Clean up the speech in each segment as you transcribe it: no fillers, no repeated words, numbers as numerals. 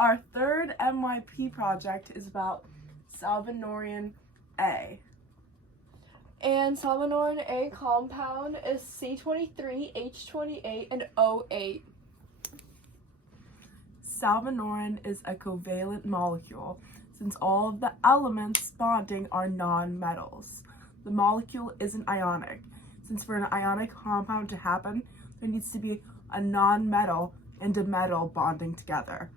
Our third MYP project is about Salvinorin A. And Salvinorin A compound is C23, H28, and O8. Salvinorin is a covalent molecule since all of the elements bonding are non-metals. The molecule isn't ionic, since for an ionic compound to happen, there needs to be a non-metal and a metal bonding together.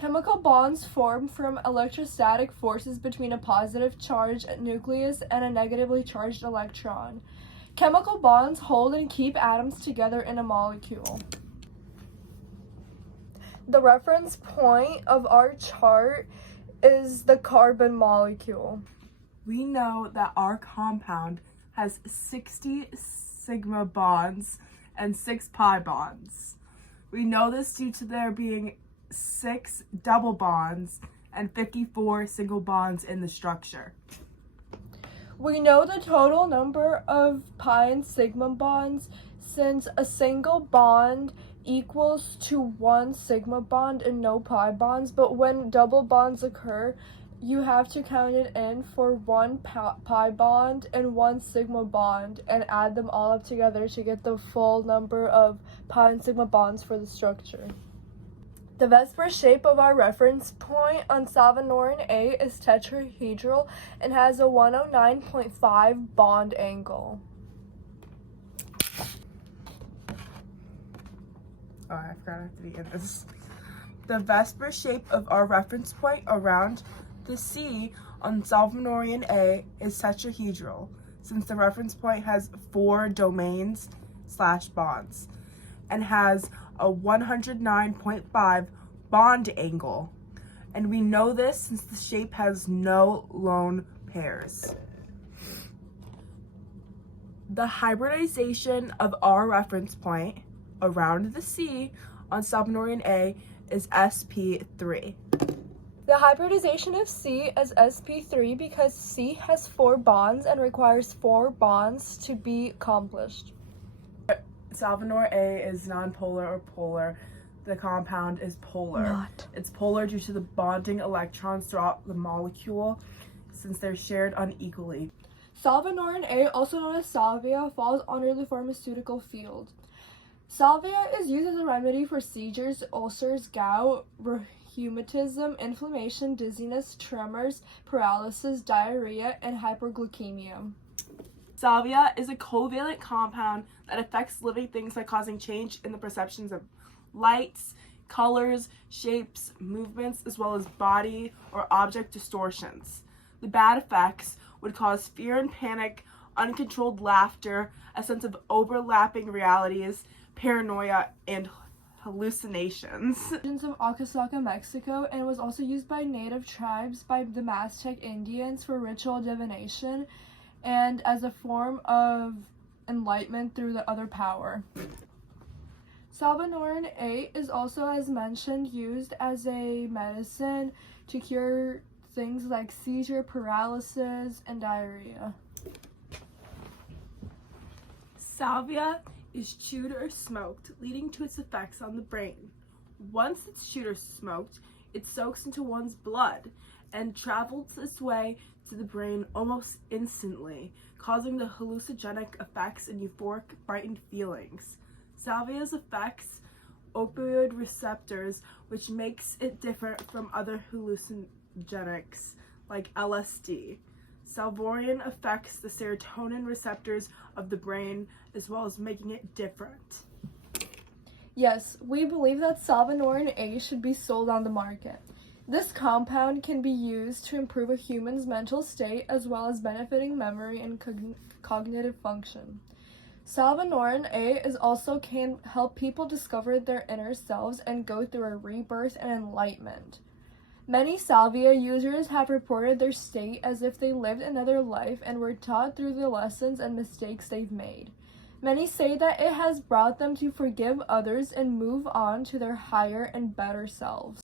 Chemical bonds form from electrostatic forces between a positive charged nucleus and a negatively charged electron. Chemical bonds hold and keep atoms together in a molecule. The reference point of our chart is the carbon molecule. We know that our compound has 60 sigma bonds and 6 pi bonds. We know this due to there being 6 double bonds and 54 single bonds in the structure. We know the total number of pi and sigma bonds since a single bond equals to 1 sigma bond and no pi bonds, but when double bonds occur, you have to count it in for 1 pi bond and 1 sigma bond and add them all up together to get the full number of pi and sigma bonds for the structure. The Vesper shape of our reference point on Salvinorin A is tetrahedral and has a 109.5 bond angle. Oh, I forgot I have to be in this. The Vesper shape of our reference point around the C on Salvinorin A is tetrahedral, since the reference point has 4 domains/bonds and has a 109.5 bond angle. And we know this since the shape has no lone pairs. The hybridization of our reference point around the C on Salvinorin A is sp3. The hybridization of C is sp3 because C has 4 bonds and requires 4 bonds to be accomplished. Salvinorin A is nonpolar or polar. The compound is polar. It's polar due to the bonding electrons throughout the molecule since they're shared unequally. Salvinorin A, also known as salvia, falls under the pharmaceutical field. Salvia is used as a remedy for seizures, ulcers, gout, rheumatism, inflammation, dizziness, tremors, paralysis, diarrhea, and hyperglycemia. Salvia is a covalent compound that affects living things by causing change in the perceptions of lights, colors, shapes, movements, as well as body or object distortions. The bad effects would cause fear and panic, uncontrolled laughter, a sense of overlapping realities, paranoia, and hallucinations. Of Oaxaca, Mexico, and was also used by native tribes by the Maztec Indians for ritual divination and as a form of enlightenment through the other power. Salvinorin A is also, as mentioned, used as a medicine to cure things like seizure, paralysis, and diarrhea. Salvia is chewed or smoked, leading to its effects on the brain. Once it's chewed or smoked, it soaks into one's blood and travels its way to the brain almost instantly, causing the hallucinogenic effects and euphoric, frightened feelings. Salvia's affects opioid receptors, which makes it different from other hallucinogenics like LSD. Salvinorin affects the serotonin receptors of the brain, as well as making it different. Yes, we believe that Salvinorin A should be sold on the market. This compound can be used to improve a human's mental state as well as benefiting memory and cognitive function. Salvinorin A also can help people discover their inner selves and go through a rebirth and enlightenment. Many salvia users have reported their state as if they lived another life and were taught through the lessons and mistakes they've made. Many say that it has brought them to forgive others and move on to their higher and better selves.